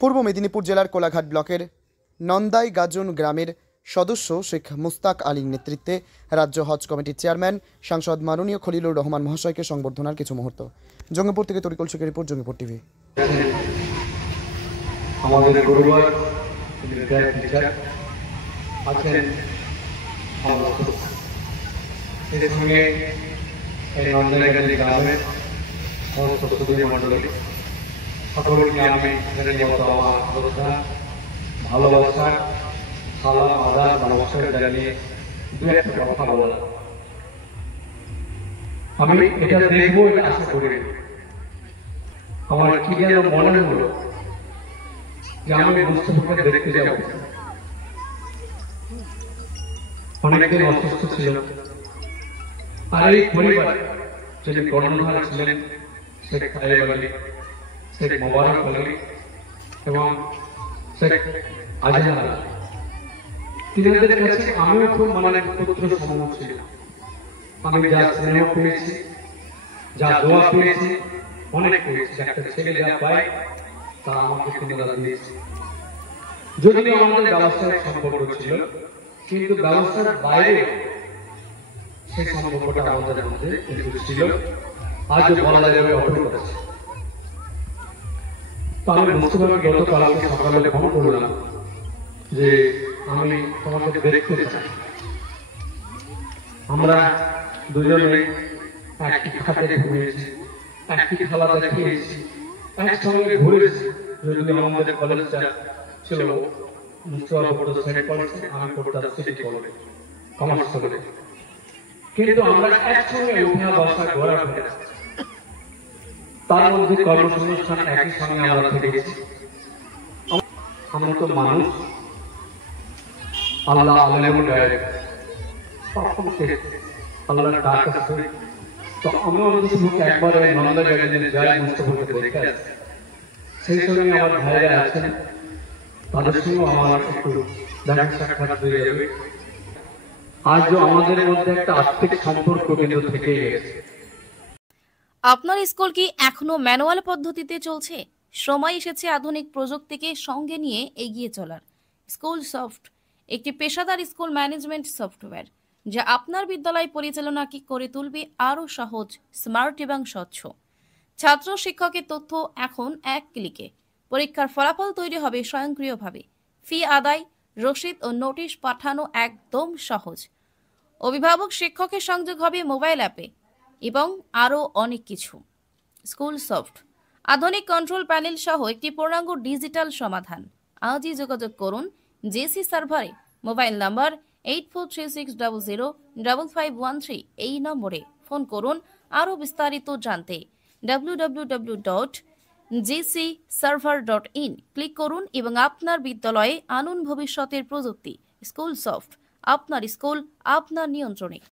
পূর্ব মেদিনীপুর জেলার কোলাঘাট ব্লকের নন্দাই গাজন গ্রামের সদস্য শেখ মুস্তাক আলীর নেতৃত্বে রাজ্য হজ কমিটির চেয়ারম্যান সাংসদ মাননীয় খলিলুর রহমান মহাশয়কে সংবর্ধনার কিছু মুহূর্ত। জঙ্গিপুর থেকে তরিকুল শেখের রিপোর্ট, জঙ্গিপুর টিভি। আমাদের গুরুবার আছেন এর সঙ্গে এই নন্দাই গাজন গ্রামের সমস্ত সুদী মণ্ডলী সকলকে আমি মতো আমার শ্রদ্ধা ভালোবাসা সালাম আদাব নমস্কার জানিয়ে দু একটা কথা বলা। আমি এটা দেখবো আশা করি। আমার কি যেন মনে হলো যে আমি মুস্তফাকে দেখতে যাব। অনেকদিন অসুস্থ ছিল, আর এই পরিবার যিনি কর্ণধার ছিলেন শেখ তাইব আলী, শেখ মোবারক আলী এবং শেখ আজহার আলী, তিনাদের কাছে আমিও খুব পুত্র সম ছিল। আমি যা স্নেহ পেয়েছি, যা দোয়া পেয়েছি, অনেক পেয়েছি। একটা ছেলে যা পায় তা আমাকে তিনারা দিয়েছে। যদিও আমাদের ব্যবসায়িক সম্পর্ক ছিল, কিন্তু ব্যবসার বাইরে সেই সম্পর্কটা আমাদের মধ্যে ছিল। আজও বলা যাবে অটুট আছে। আমি মুস্তফাকে গতকালকে সকালে ফোন করলাম যে আমি তোমাকে দেখতে চাই। আমরা দুজনে একটি খাটে ঘুমিয়েছি, একটি খালাতে খেয়েছি, একসঙ্গে ঘুরেছি। যদি আমাদের কলেজটা ছিল মুস্তফা পড়তো সেন্ট কলেজে, আমি পড়তাম সিটি কলেজে, কমার্স কলেজে, কিন্তু আমরা একসঙ্গে উঠা বসা ঘোরাফেরা, তার মধ্যে কর্মসংস্থান একই সঙ্গে আমরা থেকে গেছি। আমরা তো মানুষ, আল্লাহ আলেম গায়ে আল্লাহ ডাক আছে। তো আমরা মুস্তফাকে একবার নন্দাই গাজনে যাই, মুস্তফাকে দেখে আসি। সেই সঙ্গে আমার ভাইরা আছেন, তাদের সঙ্গে আমার একটু দেখা সাক্ষাৎ হয়ে যাবে। আজও আমাদের মধ্যে একটা আত্মিক সম্পর্ক কিন্তু থেকেই গেছে। আপনার স্কুল কি এখনো ম্যানুয়াল পদ্ধতিতে চলছে? সময় এসেছে আধুনিক প্রযুক্তিকে সঙ্গে নিয়ে এগিয়ে চলার। স্কুল সফট একটি পেশাদার স্কুল ম্যানেজমেন্ট সফটওয়্যার, যা আপনার বিদ্যালয় পরিচালনাকে করে তুলবে আরও সহজ, স্মার্ট এবং স্বচ্ছ। ছাত্র শিক্ষকের তথ্য এখন এক ক্লিকে। পরীক্ষার ফলাফল তৈরি হবে স্বয়ংক্রিয়ভাবে। ফি আদায়, রসিদ ও নোটিশ পাঠানো একদম সহজ। অভিভাবক শিক্ষকের সংযোগ হবে মোবাইল অ্যাপে এবং আরও অনেক কিছু। স্কুল সফট আধুনিক কন্ট্রোল প্যানেল সহ একটি পূর্ণাঙ্গ ডিজিটাল সমাধান। আজই যোগাযোগ করুন জেসি সার্ভারে। মোবাইল নাম্বার 8436005513 এই নম্বরে ফোন করুন। আরও বিস্তারিত জানতে www.jcserver.in ক্লিক করুন এবং আপনার বিদ্যালয়ে আনুন ভবিষ্যতের প্রযুক্তি। স্কুল সফট, আপনার স্কুল আপনার নিয়ন্ত্রণে।